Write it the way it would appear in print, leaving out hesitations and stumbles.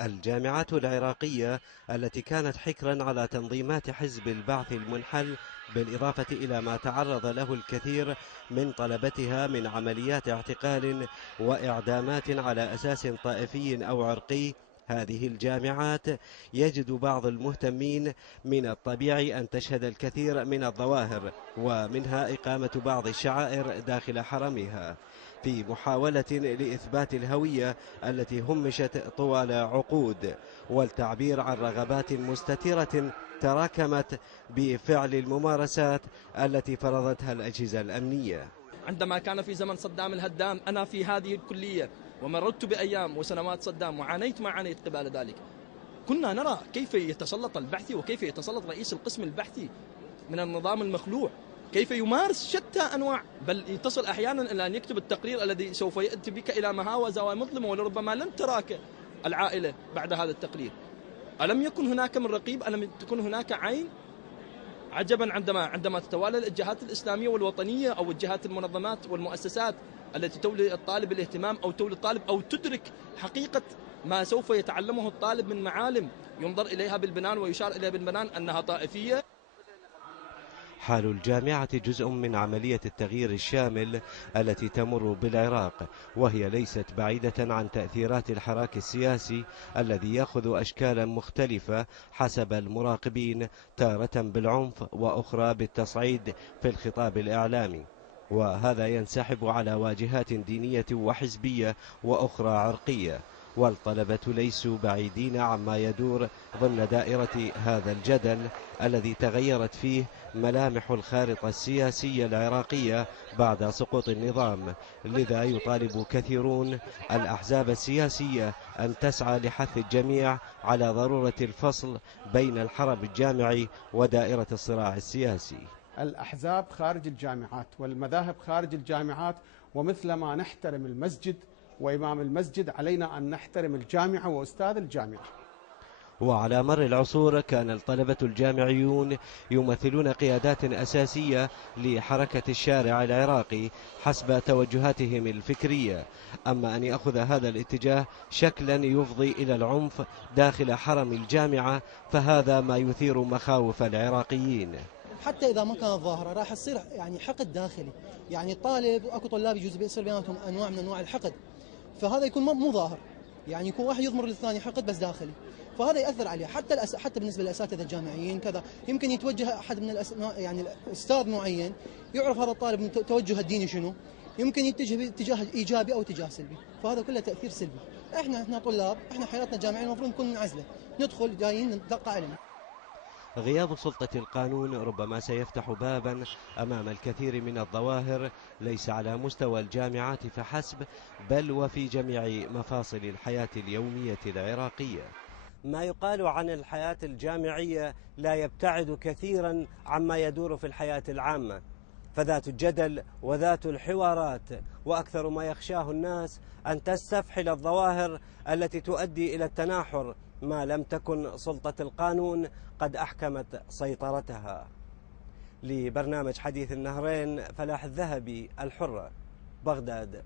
الجامعات العراقية التي كانت حكرا على تنظيمات حزب البعث المنحل، بالإضافة إلى ما تعرض له الكثير من طلبتها من عمليات اعتقال وإعدامات على أساس طائفي أو عرقي، هذه الجامعات يجد بعض المهتمين من الطبيعي أن تشهد الكثير من الظواهر، ومنها إقامة بعض الشعائر داخل حرمها، في محاولة لإثبات الهوية التي همشت طوال عقود، والتعبير عن رغبات مستترة تراكمت بفعل الممارسات التي فرضتها الأجهزة الأمنية. عندما كان في زمن صدام الهدام أنا في هذه الكلية ومررت بأيام وسنوات صدام وعانيت ما عانيت قبل ذلك، كنا نرى كيف يتسلط البحثي وكيف يتسلط رئيس القسم البحثي من النظام المخلوع، كيف يمارس شتى أنواع، بل يتصل أحيانا إلى أن يكتب التقرير الذي سوف يأتي بك إلى مهاوى مظلمة ولربما لن تراك العائلة بعد هذا التقرير. ألم يكن هناك من رقيب؟ ألم تكن هناك عين؟ عجبا عندما تتوالى الجهات الإسلامية والوطنية أو الجهات المنظمات والمؤسسات التي تولي الطالب الاهتمام أو تولي الطالب أو تدرك حقيقة ما سوف يتعلمه الطالب من معالم ينظر إليها بالبنان ويشار إليها بالبنان أنها طائفية. حال الجامعة جزء من عملية التغيير الشامل التي تمر بالعراق، وهي ليست بعيدة عن تأثيرات الحراك السياسي الذي يأخذ أشكالا مختلفة حسب المراقبين، تارة بالعنف وأخرى بالتصعيد في الخطاب الإعلامي، وهذا ينسحب على واجهات دينية وحزبية وأخرى عرقية. والطلبة ليسوا بعيدين عما يدور ضمن دائرة هذا الجدل الذي تغيرت فيه ملامح الخارطة السياسية العراقية بعد سقوط النظام، لذا يطالب كثيرون الأحزاب السياسية أن تسعى لحث الجميع على ضرورة الفصل بين الحرم الجامعي ودائرة الصراع السياسي. الأحزاب خارج الجامعات والمذاهب خارج الجامعات، ومثلما نحترم المسجد وإمام المسجد علينا أن نحترم الجامعة وأستاذ الجامعة. وعلى مر العصور كان الطلبة الجامعيون يمثلون قيادات أساسية لحركة الشارع العراقي حسب توجهاتهم الفكرية، أما أن يأخذ هذا الاتجاه شكلا يفضي إلى العنف داخل حرم الجامعة فهذا ما يثير مخاوف العراقيين. حتى إذا ما كانت ظاهرة راح تصير يعني حقد داخلي، يعني الطالب أكو طلاب يجوز يصير بيناتهم أنواع من أنواع الحقد، فهذا يكون مو ظاهر، يعني يكون واحد يضمر للثاني حقد بس داخلي، فهذا يأثر عليه. حتى بالنسبة للأساتذة الجامعيين كذا، يمكن يتوجه أحد من يعني أستاذ معين يعرف هذا الطالب توجهه الديني شنو، يمكن يتجه باتجاه إيجابي أو اتجاه سلبي، فهذا كله تأثير سلبي. إحنا طلاب، إحنا حياتنا الجامعية المفروض نكون منعزلة، ندخل جايين نتلقى علم. غياب سلطة القانون ربما سيفتح بابا أمام الكثير من الظواهر ليس على مستوى الجامعات فحسب، بل وفي جميع مفاصل الحياة اليومية العراقية. ما يقال عن الحياة الجامعية لا يبتعد كثيرا عما يدور في الحياة العامة، فذات الجدل وذات الحوارات، وأكثر ما يخشاه الناس أن تستفحل الظواهر التي تؤدي إلى التناحر ما لم تكن سلطة القانون قد أحكمت سيطرتها. لبرنامج حديث النهرين، فلاح الذهبي، الحرة، بغداد.